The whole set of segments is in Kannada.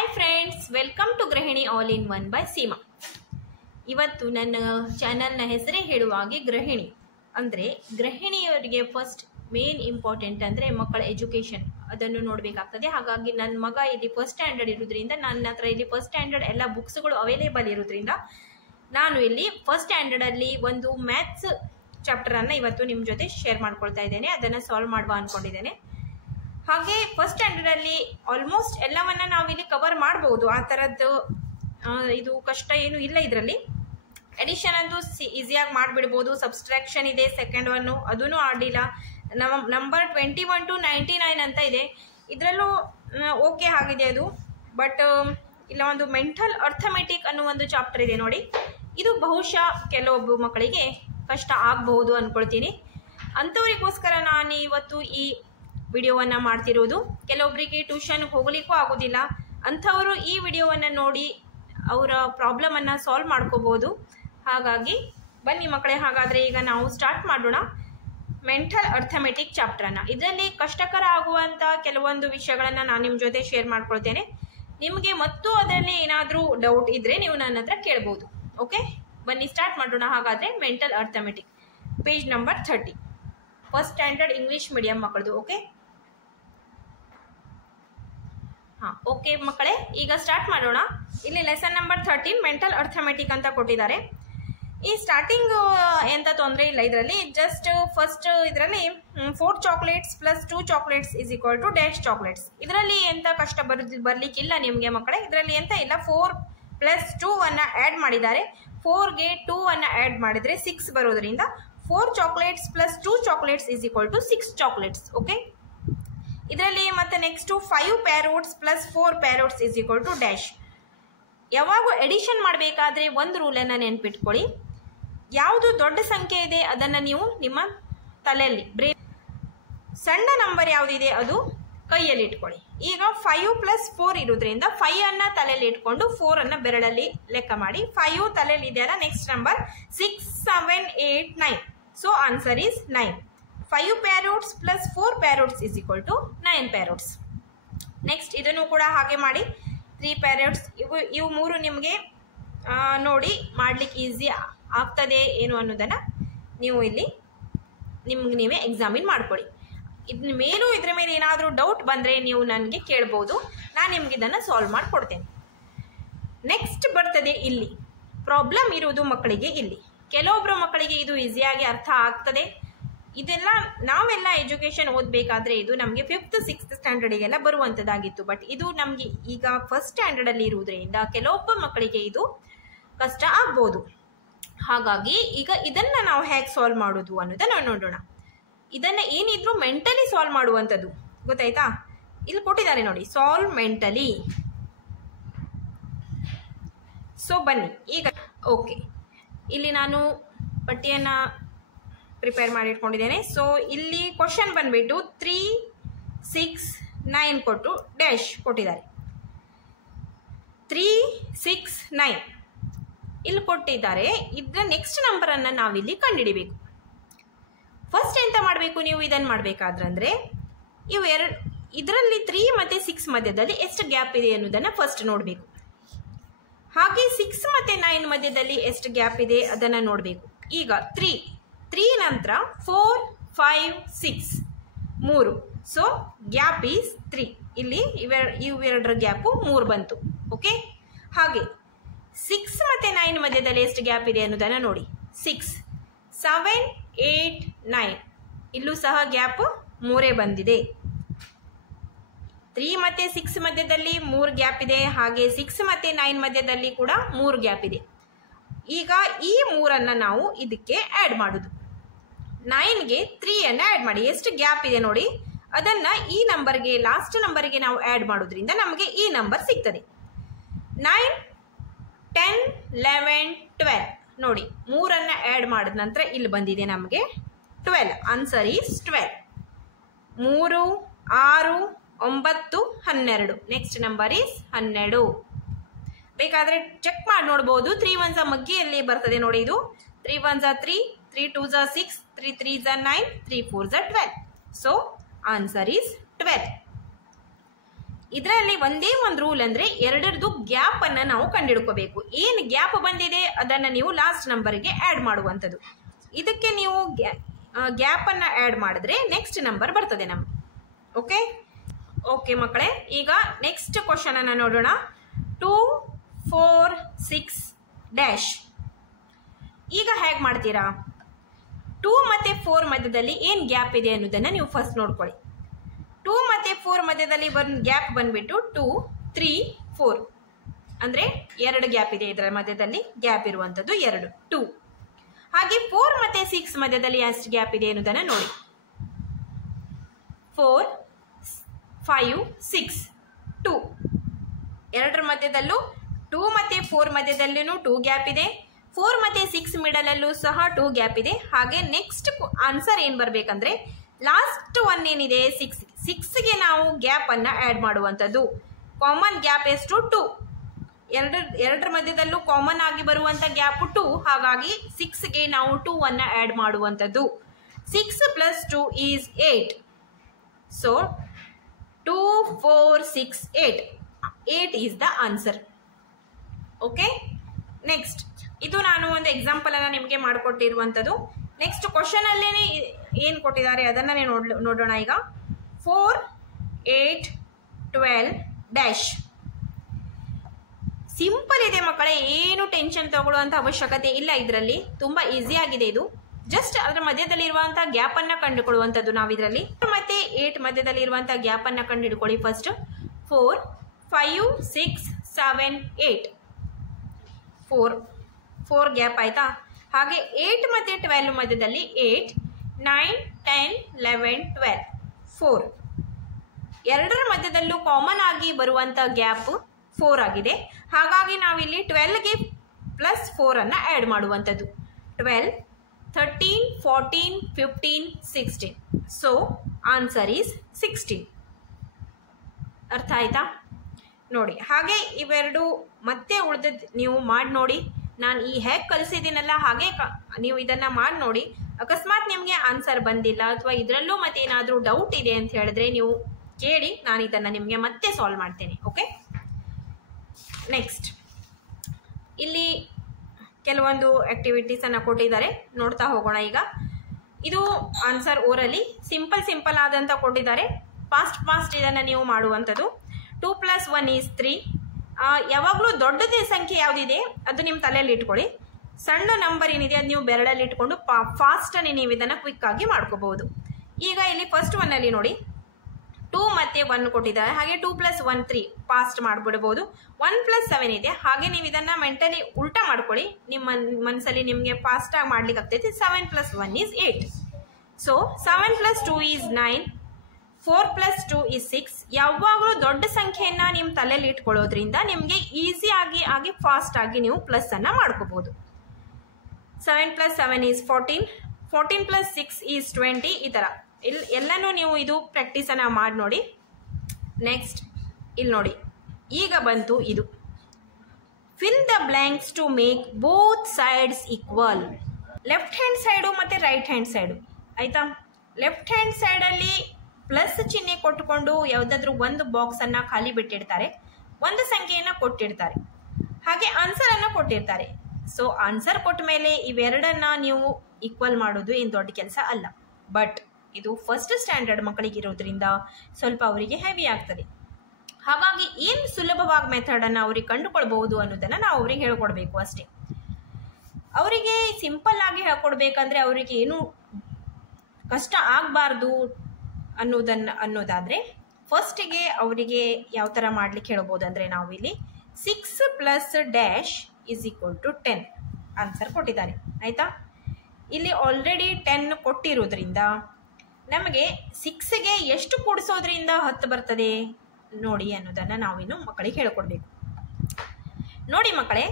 ಹಾಯ್ ಫ್ರೆಂಡ್ಸ್, ವೆಲ್ಕಮ್ ಟು ಗೃಹಿಣಿ all in one by Seema. ಇವತ್ತು ನನ್ನ ಚಾನಲ್ನ ಹೆಸರೇ ಹೇಳುವಾಗೆ ಗೃಹಿಣಿ ಅಂದರೆ ಗೃಹಿಣಿಯವರಿಗೆ ಫಸ್ಟ್ ಮೇನ್ ಇಂಪಾರ್ಟೆಂಟ್ ಅಂದರೆ ಮಕ್ಕಳ ಎಜುಕೇಷನ್, ಅದನ್ನು ನೋಡಬೇಕಾಗ್ತದೆ. ಹಾಗಾಗಿ ನನ್ನ ಮಗ ಇಲ್ಲಿ ಫಸ್ಟ್ ಸ್ಟ್ಯಾಂಡರ್ಡ್ ಇರೋದ್ರಿಂದ ನನ್ನ ಹತ್ರ ಇಲ್ಲಿ ಫಸ್ಟ್ ಸ್ಟ್ಯಾಂಡರ್ಡ್ ಎಲ್ಲ ಬುಕ್ಸ್ಗಳು ಅವೈಲೇಬಲ್ ಇರೋದ್ರಿಂದ ನಾನು ಇಲ್ಲಿ ಫಸ್ಟ್ ಸ್ಟ್ಯಾಂಡರ್ಡಲ್ಲಿ ಒಂದು ಮ್ಯಾಥ್ಸ್ ಚಾಪ್ಟರನ್ನು ಇವತ್ತು ನಿಮ್ಮ ಜೊತೆ ಶೇರ್ ಮಾಡ್ಕೊಳ್ತಾ ಇದ್ದೇನೆ. ಅದನ್ನು ಸಾಲ್ವ್ ಮಾಡುವ ಅಂದ್ಕೊಂಡಿದ್ದೇನೆ. ಹಾಗೆ ಫಸ್ಟ್ ಸ್ಟ್ಯಾಂಡರ್ಡಲ್ಲಿ ಆಲ್ಮೋಸ್ಟ್ ಎಲ್ಲವನ್ನ ನಾವಿಲ್ಲಿ ಕವರ್ ಮಾಡ್ಬೋದು. ಆ ಥರದ್ದು ಇದು ಕಷ್ಟ ಏನು ಇಲ್ಲ. ಇದರಲ್ಲಿ ಎಡಿಷನ್ ಅಂತೂ ಈಸಿಯಾಗಿ ಮಾಡಿಬಿಡ್ಬೋದು. ಸಬ್ಸ್ಟ್ರಾಕ್ಷನ್ ಇದೆ, ಸೆಕೆಂಡ್ ಒನ್ನು ಅದೂ ಆಡಲಿಲ್ಲ. ನಂಬರ್ 21 to 99 ಅಂತ ಇದೆ, ಇದರಲ್ಲೂ ಓಕೆ ಆಗಿದೆ ಅದು. ಬಟ್ ಇಲ್ಲ ಒಂದು ಮೆಂಟಲ್ ಅರ್ಥಮೆಟಿಕ್ ಅನ್ನೋ ಒಂದು ಚಾಪ್ಟರ್ ಇದೆ ನೋಡಿ, ಇದು ಬಹುಶಃ ಕೆಲವೊಬ್ಬ ಮಕ್ಕಳಿಗೆ ಕಷ್ಟ ಆಗಬಹುದು ಅಂದ್ಕೊಳ್ತೀನಿ. ಅಂಥವರಿಗೋಸ್ಕರ ನಾನು ಇವತ್ತು ಈ ವಿಡಿಯೋವನ್ನು ಮಾಡ್ತಿರೋದು. ಕೆಲವೊಬ್ಬರಿಗೆ ಟ್ಯೂಷನ್ ಹೋಗಲಿಕ್ಕೂ ಆಗೋದಿಲ್ಲ, ಅಂಥವರು ಈ ವಿಡಿಯೋವನ್ನು ನೋಡಿ ಅವರ ಪ್ರಾಬ್ಲಮನ್ನು ಸಾಲ್ವ್ ಮಾಡ್ಕೋಬೋದು. ಹಾಗಾಗಿ ಬನ್ನಿ ಮಕ್ಕಳೇ, ಹಾಗಾದರೆ ಈಗ ನಾವು ಸ್ಟಾರ್ಟ್ ಮಾಡೋಣ ಮೆಂಟಲ್ ಅರ್ಥಮೆಟಿಕ್ ಚಾಪ್ಟರನ್ನು. ಇದರಲ್ಲಿ ಕಷ್ಟಕರ ಆಗುವಂಥ ಕೆಲವೊಂದು ವಿಷಯಗಳನ್ನು ನಾನು ನಿಮ್ಮ ಜೊತೆ ಶೇರ್ ಮಾಡ್ಕೊಳ್ತೇನೆ. ನಿಮಗೆ ಮತ್ತು ಅದರಲ್ಲಿ ಏನಾದರೂ ಡೌಟ್ ಇದ್ದರೆ ನೀವು ನನ್ನ ಹತ್ರ ಕೇಳ್ಬೋದು. ಓಕೆ, ಬನ್ನಿ ಸ್ಟಾರ್ಟ್ ಮಾಡೋಣ. ಹಾಗಾದರೆ mental arithmetic page number 30, first standard English medium ಮಕ್ಕಳದು. ಓಕೆ ಓಕೆ ಮಕ್ಕಳೇ, ಈಗ ಸ್ಟಾರ್ಟ್ ಮಾಡೋಣ. ಇಲ್ಲಿ ಲೆಸನ್ ನಂಬರ್ 13 ಮೆಂಟಲ್ ಅರ್ಥಮೆಟಿಕ್ ಅಂತ ಕೊಟ್ಟಿದ್ದಾರೆ. ಈ ಸ್ಟಾರ್ಟಿಂಗ್ ಎಂತ ತೊಂದರೆ ಇಲ್ಲ ಇದರಲ್ಲಿ. ಜಸ್ಟ್ ಫಸ್ಟ್ ಇದರಲ್ಲಿ 4 chocolates plus 2 chocolates is equal to dash chocolates. ಇದರಲ್ಲಿ ಎಂತ ಕಷ್ಟ ಬರ್ಲಿಕ್ಕಿಲ್ಲ ನಿಮಗೆ ಮಕ್ಕಳೇ. ಇದರಲ್ಲಿ ಎಂತ ಇಲ್ಲ, 4 ಪ್ಲಸ್ 2 ಅನ್ನ ಆ್ಯಡ್ ಮಾಡಿದ್ದಾರೆ. 4ಗೆ 2 ಅನ್ನ ಆ್ಯಡ್ ಮಾಡಿದರೆ 6 ಬರೋದ್ರಿಂದ 4 chocolates plus 2 chocolates is equal to 6 chocolates. Okay, ಇದರಲ್ಲಿ ಮತ್ತೆ next 5 parrots plus 4 parrots is equal to dash. ಯಾವಾಗ ಎಡಿಷನ್ ಮಾಡಬೇಕಾದ್ರೆ ಒಂದು ರೂಲನ್ನು ನೆನ್ಪಿಟ್ಕೊಳ್ಳಿ. ಯಾವುದು ದೊಡ್ಡ ಸಂಖ್ಯೆ ಇದೆ ಅದನ್ನು ನೀವು ನಿಮ್ಮ ತಲೆಯಲ್ಲಿ ಸಣ್ಣ ನಂಬರ್ ಯಾವುದಿದೆ ಅದು ಕೈಯಲ್ಲಿ ಇಟ್ಕೊಳ್ಳಿ. ಈಗ 5 ಪ್ಲಸ್ 4 ಇರೋದ್ರಿಂದ 5 ಅನ್ನ ತಲೆಯಲ್ಲಿ ಇಟ್ಕೊಂಡು 4 ಅನ್ನ ಬೆರಳಲ್ಲಿ ಲೆಕ್ಕ ಮಾಡಿ. 5 ತಲೆಯಲ್ಲಿ ಇದೆಯಲ್ಲ, next number 6, 7, 8, 9. So answer is 9. 5 parrots plus 4 parrots is equal to 9 parrots. Next ಇದನ್ನು ಕೂಡ ಹಾಗೆ ಮಾಡಿ. 3 ಪ್ಯಾರೋಟ್ಸ್. ಇವು ಮೂರು ನಿಮಗೆ ನೋಡಿ ಮಾಡ್ಲಿಕ್ಕೆ ಈಸಿ ಆಗ್ತದೆ ಏನು ಅನ್ನೋದನ್ನು ನೀವು ಇಲ್ಲಿ ನಿಮ್ಗೆ ನೀವೇ ಎಕ್ಸಾಮಿನ್ ಮಾಡ್ಕೊಳ್ಳಿ. ಇದ್ರ ಮೇಲೂ ಇದ್ರ ಮೇಲೆ ಏನಾದರೂ ಡೌಟ್ ಬಂದರೆ ನೀವು ನನಗೆ ಕೇಳ್ಬೋದು, ನಾನು ನಿಮ್ಗೆ ಇದನ್ನು ಸಾಲ್ವ್ ಮಾಡಿಕೊಡ್ತೇನೆ. ನೆಕ್ಸ್ಟ್ ಬರ್ತದೆ ಇಲ್ಲಿ ಪ್ರಾಬ್ಲಮ್ ಇರುವುದು ಮಕ್ಕಳಿಗೆ. ಇಲ್ಲಿ ಕೆಲವೊಬ್ಬರು ಮಕ್ಕಳಿಗೆ ಇದು ಈಸಿಯಾಗಿ ಅರ್ಥ ಆಗ್ತದೆ. ಇದೆಲ್ಲ ನಾವೆಲ್ಲ ಎಜುಕೇಷನ್ ಓದಬೇಕಾದ್ರೆ ಇದು ನಮಗೆ 5th 6th ಸ್ಟ್ಯಾಂಡರ್ಡಿಗೆಲ್ಲ ಬರುವಂಥದ್ದಾಗಿತ್ತು. ಬಟ್ ಇದು ನಮಗೆ ಈಗ ಫಸ್ಟ್ ಸ್ಟ್ಯಾಂಡರ್ಡಲ್ಲಿ ಇರುವುದರಿಂದ ಕೆಲವೊಬ್ಬ ಮಕ್ಕಳಿಗೆ ಇದು ಕಷ್ಟ ಆಗ್ಬೋದು. ಹಾಗಾಗಿ ಈಗ ಇದನ್ನು ನಾವು ಹೇಗೆ ಸಾಲ್ವ್ ಮಾಡೋದು ಅನ್ನೋದನ್ನು ನೋಡೋಣ. ಇದನ್ನು ಏನಿದ್ರು ಮೆಂಟಲಿ ಸಾಲ್ವ್ ಮಾಡುವಂಥದ್ದು, ಗೊತ್ತಾಯ್ತಾ? ಇಲ್ಲಿ ಕೊಟ್ಟಿದ್ದಾರೆ ನೋಡಿ, ಸಾಲ್ವ್ ಮೆಂಟಲಿ. ಸೊ ಬನ್ನಿ ಈಗ. ಓಕೆ, ಇಲ್ಲಿ ನಾನು ಪಟ್ಟಿಯನ್ನು ಪ್ರಿಪೇರ್ ಮಾಡಿ ಇಟ್ಕೊಂಡಿದ್ದೇನೆ. ಸೊ ಇಲ್ಲಿ ಕ್ವಶನ್ ಬಂದ್ಬಿಟ್ಟು 3, 6, 9 ಕೊಟ್ಟು ಡ್ಯಾಶ್ ಕೊಟ್ಟಿದ್ದಾರೆ. 3, 6, 9 ಇಲ್ಲಿ ಕೊಟ್ಟಿದ್ದಾರೆ. ಇದರ ನೆಕ್ಸ್ಟ್ ನಂಬರನ್ನು ನಾವಿಲ್ಲಿ ಕಂಡುಹಿಡಿಬೇಕು. ಫಸ್ಟ್ ಎಂತ ಮಾಡಬೇಕು ನೀವು ಇದನ್ನು ಮಾಡಬೇಕಾದ್ರಂದ್ರೆ ಇವು ಇದರಲ್ಲಿ 3 ಮತ್ತು 6 ಮಧ್ಯದಲ್ಲಿ ಎಷ್ಟು ಗ್ಯಾಪ್ ಇದೆ ಅನ್ನೋದನ್ನು ಫಸ್ಟ್ ನೋಡಬೇಕು. ಹಾಗೆ 6 ಮತ್ತು 9 ಮಧ್ಯದಲ್ಲಿ ಎಷ್ಟು ಗ್ಯಾಪ್ ಇದೆ ಅದನ್ನು ನೋಡಬೇಕು. ಈಗ 3 ನಂತರ 4, 5, 6 3. So gap is 3. ಇಲ್ಲಿ ಇವೆರಡರ ಗ್ಯಾಪು 3 ಬಂತು. ಓಕೆ, ಹಾಗೆ 6 ಮತ್ತು 9 ಮಧ್ಯದಲ್ಲಿ ಎಷ್ಟು ಗ್ಯಾಪ್ ಇದೆ ಅನ್ನೋದನ್ನು ನೋಡಿ. 6, 7, 8, 9 ಇಲ್ಲೂ ಸಹ ಗ್ಯಾಪ್ 3 ಬಂದಿದೆ. 3 ಮತ್ತು 6 ಮಧ್ಯದಲ್ಲಿ 3 ಗ್ಯಾಪ್ ಇದೆ. ಹಾಗೆ 6 ಮತ್ತು 9 ಮಧ್ಯದಲ್ಲಿ ಕೂಡ 3 ಗ್ಯಾಪ್ ಇದೆ. ಈಗ ಈ 3ಅನ್ನು ನಾವು ಇದಕ್ಕೆ ಆ್ಯಡ್ ಮಾಡೋದು. 9ಗೆ 3 ಅನ್ನು ಆ್ಯಡ್ ಮಾಡಿ. ಎಷ್ಟು ಗ್ಯಾಪ್ ಇದೆ ನೋಡಿ, ಅದನ್ನು ಈ ನಂಬರ್ಗೆ, ಲಾಸ್ಟ್ ನಂಬರ್ಗೆ ನಾವು ಆ್ಯಡ್ ಮಾಡೋದ್ರಿಂದ ನಮಗೆ ಈ ನಂಬರ್ ಸಿಗ್ತದೆ. 9, 10, 11, 12 ನೋಡಿ, 3ಅನ್ನು ಆ್ಯಡ್ ಮಾಡಿದ ನಂತರ ಇಲ್ಲಿ ಬಂದಿದೆ ನಮಗೆ 12. Answer is 12. 3, 6, 9, 12. Next number is 12. ಬೇಕಾದರೆ ಚೆಕ್ ಮಾಡಿ ನೋಡ್ಬೋದು. 3 1s ಮಗ್ಗಿಯಲ್ಲಿ ಬರ್ತದೆ ನೋಡಿ. ಇದು 3 1s 3, 3 2s 6, 3 3s 9, 3 4s 12. So answer is 12. ಇದರಲ್ಲಿ ಒಂದೇ ಒಂದು ರೂಲ್ ಅಂದ್ರೆ ಎರಡರದು ಗ್ಯಾಪ್ ಅನ್ನ ನಾವು ಕಂಡುಹಿಡ್ಕೋಬೇಕು. ಏನ್ ಗ್ಯಾಪ್ ಬಂದಿದೆ ಅದನ್ನ ನೀವು ಲಾಸ್ಟ್ ನಂಬರ್ಗೆ ಆಡ್ ಮಾಡುವಂಥದ್ದು. ಇದಕ್ಕೆ ನೀವು ಗ್ಯಾಪ್ ಅನ್ನ ಆಡ್ ಮಾಡಿದ್ರೆ ನೆಕ್ಸ್ಟ್ ನಂಬರ್ ಬರ್ತದೆ ನಮ್ಗೆ. ಓಕೆ ಓಕೆ ಮಕ್ಕಳೇ, ಈಗ ನೆಕ್ಸ್ಟ್ ಕ್ವಶನ್ ಅನ್ನ ನೋಡೋಣ. 2, 4, 6 ಡ್ಯಾಶ್. ಈಗ ಹೇಗೆ ಮಾಡ್ತೀರಾ? 2 ಮತ್ತೆ 4 ಮಧ್ಯದಲ್ಲಿ ಏನ್ ಗ್ಯಾಪ್ ಇದೆ ಅನ್ನೋದನ್ನ ನೀವು ಫಸ್ಟ್ ನೋಡ್ಕೊಳ್ಳಿ. 2 ಮತ್ತೆ 4 ಮಧ್ಯದಲ್ಲಿ ಗ್ಯಾಪ್ ಬಂದ್ಬಿಟ್ಟು 2, 3, 4 ಅಂದ್ರೆ 2 ಗ್ಯಾಪ್ ಇದೆ. ಇದರ ಮಧ್ಯದಲ್ಲಿ ಗ್ಯಾಪ್ ಇರುವಂತದ್ದು 2. ಹಾಗೆ 4 ಮತ್ತೆ 6 ಮಧ್ಯದಲ್ಲಿ ಎಷ್ಟು ಗ್ಯಾಪ್ ಇದೆ ಅನ್ನೋದನ್ನ ನೋಡಿ. 4, 5, 6, 2. ಎರಡರ ಮಧ್ಯದಲ್ಲೂ 2 ಮತ್ತೆ 4 ಮಧ್ಯದಲ್ಲೂ 2 ಗ್ಯಾಪ್ ಇದೆ. 4 ಮತ್ತೆ 6 ಮಿಡಲ್ ಅಲ್ಲೂ ಸಹ 2 ಗ್ಯಾಪ್ ಇದೆ. ಹಾಗೆ ನೆಕ್ಸ್ಟ್ ಆನ್ಸರ್ ಏನ್ ಬರ್ಬೇಕಂದ್ರೆ ಲಾಸ್ಟ್ ಒನ್ ಏನಿದೆ 6ಗೆ ನಾವು ಗ್ಯಾಪ್ ಅನ್ನ ಆಡ್ ಮಾಡುವಂಥದ್ದು. ಕಾಮನ್ ಗ್ಯಾಪ್ ಎಷ್ಟು? 2. ಎರಡರ ಮಧ್ಯದಲ್ಲೂ ಕಾಮನ್ ಆಗಿ ಬರುವಂತ ಗ್ಯಾಪ್ 2. ಹಾಗಾಗಿ 6ಗೆ ನಾವು 2 ಅನ್ನ ಆಡ್ ಮಾಡುವಂಥದ್ದು. 6 + 2 is 8. So 2, 4, 6, 8. 8 is the answer. Okay, next ಇದು ನಾನು ಒಂದು ಎಕ್ಸಾಂಪಲ್ ಅನ್ನ ನಿಮಗೆ ಮಾಡಿಕೊಟ್ಟಿರುವಂಥದ್ದು. ನೆಕ್ಸ್ಟ್ ಕ್ವಶನ್ ಅಲ್ಲೇನೆ ಏನ್ ಕೊಟ್ಟಿದ್ದಾರೆ ಅದನ್ನೇ ನೋಡೋಣ. ಈಗ 4, 8, 12 ಡ್ಯಾಶ್. ಸಿಂಪಲ್ ಇದೆ ಮಕ್ಕಳೇ, ಏನು ಟೆನ್ಷನ್ ತಗೊಳ್ಳುವಂತ ಅವಶ್ಯಕತೆ ಇಲ್ಲ. ಇದರಲ್ಲಿ ತುಂಬಾ ಈಸಿ ಆಗಿದೆ. ಇದು ಜಸ್ಟ್ ಅದರ ಮಧ್ಯದಲ್ಲಿ ಇರುವಂತಹ ಗ್ಯಾಪ್ ಅನ್ನ ಕಂಡುಕೊಳ್ಳುವಂತದ್ದು ನಾವು ಇದರಲ್ಲಿ. ಮತ್ತೆ 8 ಮಧ್ಯದಲ್ಲಿ ಇರುವಂತಹ ಗ್ಯಾಪ್ ಅನ್ನ ಕಂಡುಹಿಡ್ಕೊಳ್ಳಿ ಫಸ್ಟ್. 4, 5, 6, 7, 8. 4 ಗ್ಯಾಪ್ ಆಯ್ತಾ? ಹಾಗೆ 8 ಮತ್ತೆ 12 ಮಧ್ಯದಲ್ಲಿ 8, 9, 10, 11, 12. 4. ಎರಡರ ಮಧ್ಯದಲ್ಲೂ ಕಾಮನ್ ಆಗಿ ಬರುವಂತ ಗ್ಯಾಪ್ 4 ಆಗಿದೆ. ಹಾಗಾಗಿ ನಾವಿಲ್ಲಿ 12ಗೆ +4 ಅನ್ನ ಆಡ್ ಮಾಡುವಂಥದ್ದು. 12, 13, 14, 15, 16. So answer is 16. ಅರ್ಥ ಆಯ್ತಾ? ನೋಡಿ, ಹಾಗೆ ಇವೆರಡು ಮತ್ತೆ ಉಳಿದದ್ದು ನೀವು ಮಾಡಿ ನೋಡಿ. ನಾನು ಈ ಹೇಗೆ ಕಲಿಸಿದ್ದೀನಲ್ಲ ಹಾಗೆ ನೀವು ಇದನ್ನ ಮಾಡಿ ನೋಡಿ. ಅಕಸ್ಮಾತ್ ನಿಮಗೆ ಆನ್ಸರ್ ಬಂದಿಲ್ಲ ಅಥವಾ ಇದರಲ್ಲೂ ಮತ್ತೆ ಏನಾದರೂ ಡೌಟ್ ಇದೆ ಅಂತ ಹೇಳಿದ್ರೆ ನೀವು ಕೇಳಿ, ನಾನು ಇದನ್ನ ನಿಮಗೆ ಮತ್ತೆ ಸಾಲ್ವ್ ಮಾಡ್ತೇನೆ. ಓಕೆ, ನೆಕ್ಸ್ಟ್ ಇಲ್ಲಿ ಕೆಲವೊಂದು ಆಕ್ಟಿವಿಟೀಸ್ ಅನ್ನ ಕೊಟ್ಟಿದ್ದಾರೆ, ನೋಡ್ತಾ ಹೋಗೋಣ. ಈಗ ಇದು ಆನ್ಸರ್ ಓರಲಿ ಸಿಂಪಲ್ ಆದಂತ ಕೊಟ್ಟಿದ್ದಾರೆ. ಫಾಸ್ಟ್ ಇದನ್ನ ನೀವು ಮಾಡುವಂಥದ್ದು. 2 + 1 is 3. ಯಾವಾಗಲೂ ದೊಡ್ಡದೇ ಸಂಖ್ಯೆ ಯಾವುದಿದೆ ಅದು ನಿಮ್ಮ ತಲೆಯಲ್ಲಿ ಇಟ್ಕೊಳ್ಳಿ. ಸಣ್ಣ ನಂಬರ್ ಏನಿದೆ ಅದು ನೀವು ಬೆರಳಲ್ಲಿ ಇಟ್ಕೊಂಡು ಫಾಸ್ಟ್ ಆಗಿ ನೀವು ಇದನ್ನ ಕ್ವಿಕ್ ಆಗಿ ಮಾಡ್ಕೋಬಹುದು. ಈಗ ಇಲ್ಲಿ ಫಸ್ಟ್ ಒನ್ ಅಲ್ಲಿ ನೋಡಿ 2 ಮತ್ತೆ 1 ಕೊಟ್ಟಿದ್ದಾರೆ. ಹಾಗೆ 2 + 1 3 ಫಾಸ್ಟ್ ಮಾಡ್ಬಿಡಬಹುದು. 1 + 7 ಇದೆ. ಹಾಗೆ ನೀವು ಇದನ್ನ ಮೆಂಟಲಿ ಉಲ್ಟಾ ಮಾಡ್ಕೊಳ್ಳಿ. ನಿಮ್ಮ ಮನಸ್ಸಲ್ಲಿ ನಿಮಗೆ ಫಾಸ್ಟ್ ಆಗಿ ಮಾಡ್ಲಿಕ್ಕೆ ಆಗ್ತೈತಿ. 7 + 1 is 8. So 7 + 2 is 9. 4 + 2 is 6. ಯಾವಾಗಲೂ ದೊಡ್ಡ ಸಂಖ್ಯೆಯನ್ನ ನಿಮ್ಮ ತಲೆಯಲ್ಲಿ ಇಟ್ಕೊಳ್ಳೋದ್ರಿಂದ ನಿಮಗೆ ಈಸಿ ಆಗಿ ಫಾಸ್ಟ್ ಆಗಿ ನೀವು ಪ್ಲಸ್ ಅನ್ನ ಮಾಡ್ಕೋಬಹುದು. 7 + 7 is 14. 14 + 6 is 20. ಈ ತರ ಎಲ್ಲನೂ ನೀವು ಇದು ಪ್ರಾಕ್ಟೀಸ್ ಅನ್ನ ಮಾಡಿ ನೋಡಿ. ನೆಕ್ಸ್ಟ್ ಇಲ್ಲಿ ನೋಡಿ, ಈಗ ಬಂತು ಇದು fill the blanks to make both sides equal. Left hand side ಮತ್ತೆ ರೈಟ್ ಹ್ಯಾಂಡ್ ಸೈಡು ಆಯ್ತಾ. ಲೆಫ್ಟ್ ಹ್ಯಾಂಡ್ ಸೈಡ್ ಅಲ್ಲಿ ಪ್ಲಸ್ ಚಿಹ್ನೆ ಕೊಟ್ಟುಕೊಂಡು ಯಾವುದಾದ್ರೂ ಒಂದು ಬಾಕ್ಸ್ ಅನ್ನ ಖಾಲಿ ಬಿಟ್ಟಿರ್ತಾರೆ, ಒಂದು ಸಂಖ್ಯೆಯನ್ನ ಕೊಟ್ಟಿರ್ತಾರೆ, ಹಾಗೆ ಆನ್ಸರ್ ಅನ್ನ ಕೊಟ್ಟಿರ್ತಾರೆ. ಸೊ ಆನ್ಸರ್ ಕೊಟ್ಟ ಮೇಲೆ ಇವೆರಡನ್ನ ನೀವು ಈಕ್ವಲ್ ಮಾಡೋದು ಏನು ದೊಡ್ಡ ಕೆಲಸ ಅಲ್ಲ. ಬಟ್ ಇದು ಫಸ್ಟ್ ಸ್ಟ್ಯಾಂಡರ್ಡ್ ಮಕ್ಕಳಿಗೆ ಇರೋದ್ರಿಂದ ಸ್ವಲ್ಪ ಅವರಿಗೆ ಹೆವಿ ಆಗ್ತದೆ. ಹಾಗಾಗಿ ಏನು ಸುಲಭವಾಗಿ ಮೆಥಡ್ ಅನ್ನ ಅವ್ರಿಗೆ ಕಂಡುಕೊಳ್ಬಹುದು ಅನ್ನೋದನ್ನ ನಾವು ಅವ್ರಿಗೆ ಹೇಳ್ಕೊಡ್ಬೇಕು ಅಷ್ಟೇ. ಅವರಿಗೆ ಸಿಂಪಲ್ ಆಗಿ ಹೇಳ್ಕೊಡ್ಬೇಕಂದ್ರೆ ಅವರಿಗೆ ಏನು ಕಷ್ಟ ಆಗಬಾರ್ದು ಅನ್ನೋದಾದ್ರೆ ಫಸ್ಟಿಗೆ ಅವರಿಗೆ ಯಾವ ಥರ ಮಾಡ್ಲಿಕ್ಕೆ ಹೇಳ್ಬೋದು ಅಂದರೆ ನಾವು ಇಲ್ಲಿ 6 + dash is equal to 10 answer ಕೊಟ್ಟಿದ್ದಾರೆ ಆಯ್ತಾ. ಇಲ್ಲಿ ಆಲ್ರೆಡಿ 10 ಕೊಟ್ಟಿರೋದ್ರಿಂದ ನಮಗೆ 6ಗೆ ಎಷ್ಟು ಕೂಡಿಸೋದ್ರಿಂದ 10 ಬರ್ತದೆ ನೋಡಿ ಅನ್ನೋದನ್ನ ನಾವಿನ್ನು ಮಕ್ಕಳಿಗೆ ಹೇಳ್ಕೊಡ್ಬೇಕು. ನೋಡಿ ಮಕ್ಕಳೇ,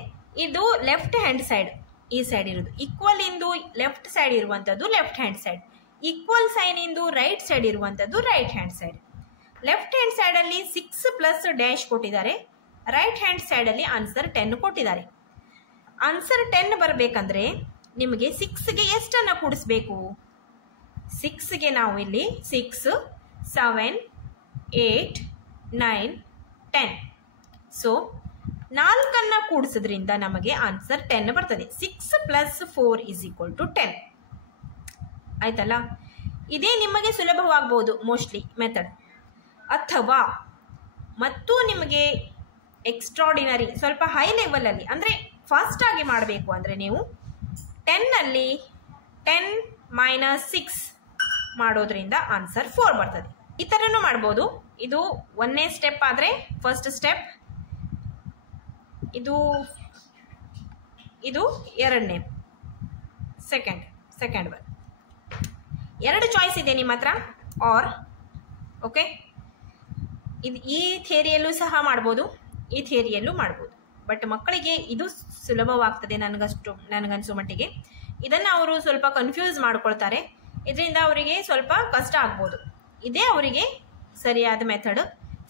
ಇದು ಲೆಫ್ಟ್ ಹ್ಯಾಂಡ್ ಸೈಡ್, ಈ ಸೈಡ್ ಇರೋದು ಈಕ್ವಲ್ ಇಂದು ಲೆಫ್ಟ್ ಸೈಡ್ ಇರುವಂಥದ್ದು left hand side, equal sign ಇಂದು ರೈಟ್ ಸೈಡ್ ಇರುವಂಥದ್ದು right hand side. Left hand side ಅಲ್ಲಿ 6 + ಡ್ಯಾಶ್ ಕೊಟ್ಟಿದ್ದಾರೆ, ರೈಟ್ ಹ್ಯಾಂಡ್ ಸೈಡ್ ಅಲ್ಲಿ ಆನ್ಸರ್ 10 ಕೊಟ್ಟಿದ್ದಾರೆ. ಆನ್ಸರ್ 10 ಬರಬೇಕಂದ್ರೆ ನಿಮಗೆ 6ಗೆ ಎಷ್ಟನ್ನ ಕೂಡಿಸ್ಬೇಕು? 6ಗೆ ನಾವು ಇಲ್ಲಿ 6, 7, 8, 9, 10. ಸೊ 4 ಕೂಡಿಸೋದ್ರಿಂದ ನಮಗೆ ಆನ್ಸರ್ 10 ಬರ್ತದೆ. 6 + 4 = 10. ಆಯ್ತಲ್ಲ, ಇದೇ ನಿಮಗೆ ಸುಲಭವಾಗಬಹುದು ಮೋಸ್ಟ್ಲಿ ಮೆಥಡ್. ಅಥವಾ ಮತ್ತು ನಿಮಗೆ ಎಕ್ಸ್ಟ್ರಾಡಿನರಿ ಸ್ವಲ್ಪ ಹೈ ಲೆವೆಲಲ್ಲಿ ಅಂದರೆ ಫಾಸ್ಟಾಗಿ ಮಾಡಬೇಕು ಅಂದರೆ ನೀವು 10 10 - 6 ಮಾಡೋದ್ರಿಂದ ಆನ್ಸರ್ 4 ಬರ್ತದೆ. ಈ ಥರನೂ ಮಾಡ್ಬೋದು. ಇದು 1ನೇ ಸ್ಟೆಪ್ ಆದರೆ ಫಸ್ಟ್ ಸ್ಟೆಪ್, ಇದು 2ನೇ ಸೆಕೆಂಡ್ ಒನ್. 2 ಚಾಯ್ಸ್ ಇದೆ ನಿಮ್ಮ ಹತ್ರ. ಆರ್ ಓಕೆ, ಇದು ಈ ಥಿಯರಿಯಲ್ಲೂ ಸಹ ಮಾಡ್ಬೋದು, ಈ ಥಿಯರಿಯಲ್ಲೂ ಮಾಡ್ಬೋದು. ಬಟ್ ಮಕ್ಕಳಿಗೆ ಇದು ಸುಲಭವಾಗ್ತದೆ ನನಗನ್ಸೋ ಮಟ್ಟಿಗೆ. ಇದನ್ನು ಅವರು ಸ್ವಲ್ಪ ಕನ್ಫ್ಯೂಸ್ ಮಾಡ್ಕೊಳ್ತಾರೆ, ಇದರಿಂದ ಅವರಿಗೆ ಸ್ವಲ್ಪ ಕಷ್ಟ ಆಗ್ಬೋದು. ಇದೇ ಅವರಿಗೆ ಸರಿಯಾದ ಮೆಥಡ್,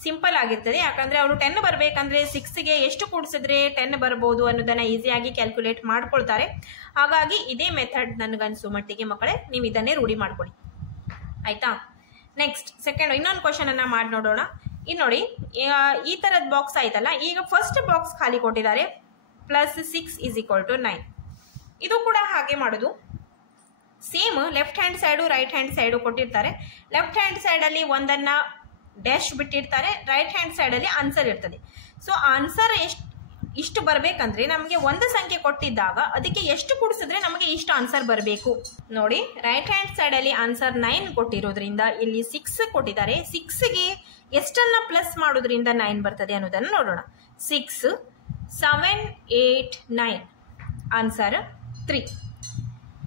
ಸಿಂಪಲ್ ಆಗಿರ್ತದೆ. ಯಾಕಂದರೆ ಅವರು 10 ಬರಬೇಕಂದ್ರೆ 6ಗೆ ಎಷ್ಟು ಕೂಡಿಸಿದ್ರೆ 10 ಬರ್ಬೋದು ಅನ್ನೋದನ್ನು ಈಸಿಯಾಗಿ ಕ್ಯಾಲ್ಕುಲೇಟ್ ಮಾಡ್ಕೊಳ್ತಾರೆ. ಹಾಗಾಗಿ ಇದೇ ಮೆಥಡ್ ನನಗನ್ಸೋ ಮಟ್ಟಿಗೆ ಮಕ್ಕಳೇ ನೀವು ಇದನ್ನೇ ರೂಢಿ ಮಾಡ್ಕೊಳ್ಳಿ. ಆಯಿತಾ? ನೆಕ್ಸ್ಟ್ ಇನ್ನೊಂದು ಕ್ವಶನ್ ಅನ್ನು ಮಾಡಿ ನೋಡೋಣ. ಇಲ್ಲಿ ನೋಡಿ, ಈ ಥರದ ಬಾಕ್ಸ್ ಆಯ್ತಲ್ಲ, ಈಗ ಫಸ್ಟ್ ಬಾಕ್ಸ್ ಖಾಲಿ ಕೊಟ್ಟಿದ್ದಾರೆ +6 = 9. ಇದು ಕೂಡ ಹಾಗೆ ಮಾಡೋದು. Same left hand side right hand side ಕೊಟ್ಟಿರ್ತಾರೆ. ಲೆಫ್ಟ್ ಹ್ಯಾಂಡ್ ಸೈಡಲ್ಲಿ ಒಂದನ್ನು ಡ್ಯಾಶ್ ಬಿಟ್ಟಿರ್ತಾರೆ, ರೈಟ್ ಹ್ಯಾಂಡ್ ಸೈಡಲ್ಲಿ ಆನ್ಸರ್ ಇರ್ತದೆ. ಸೊ ಆನ್ಸರ್ ಇಷ್ಟು ಬರಬೇಕಂದ್ರೆ ನಮಗೆ ಒಂದು ಸಂಖ್ಯೆ ಕೊಟ್ಟಿದ್ದಾಗ ಅದಕ್ಕೆ ಎಷ್ಟು ಕೂಡಿಸಿದ್ರೆ ನಮಗೆ ಇಷ್ಟು ಆನ್ಸರ್ ಬರಬೇಕು. ನೋಡಿ, ರೈಟ್ ಹ್ಯಾಂಡ್ ಸೈಡಲ್ಲಿ ಆನ್ಸರ್ 9 ಕೊಟ್ಟಿರೋದ್ರಿಂದ ಇಲ್ಲಿ 6 ಕೊಟ್ಟಿದ್ದಾರೆ. 6ಗೆ ಎಷ್ಟನ್ನ ಪ್ಲಸ್ ಮಾಡೋದ್ರಿಂದ 9 ಬರ್ತದೆ ಅನ್ನೋದನ್ನು ನೋಡೋಣ. 6 7 8 9 ಆನ್ಸರ್ 3.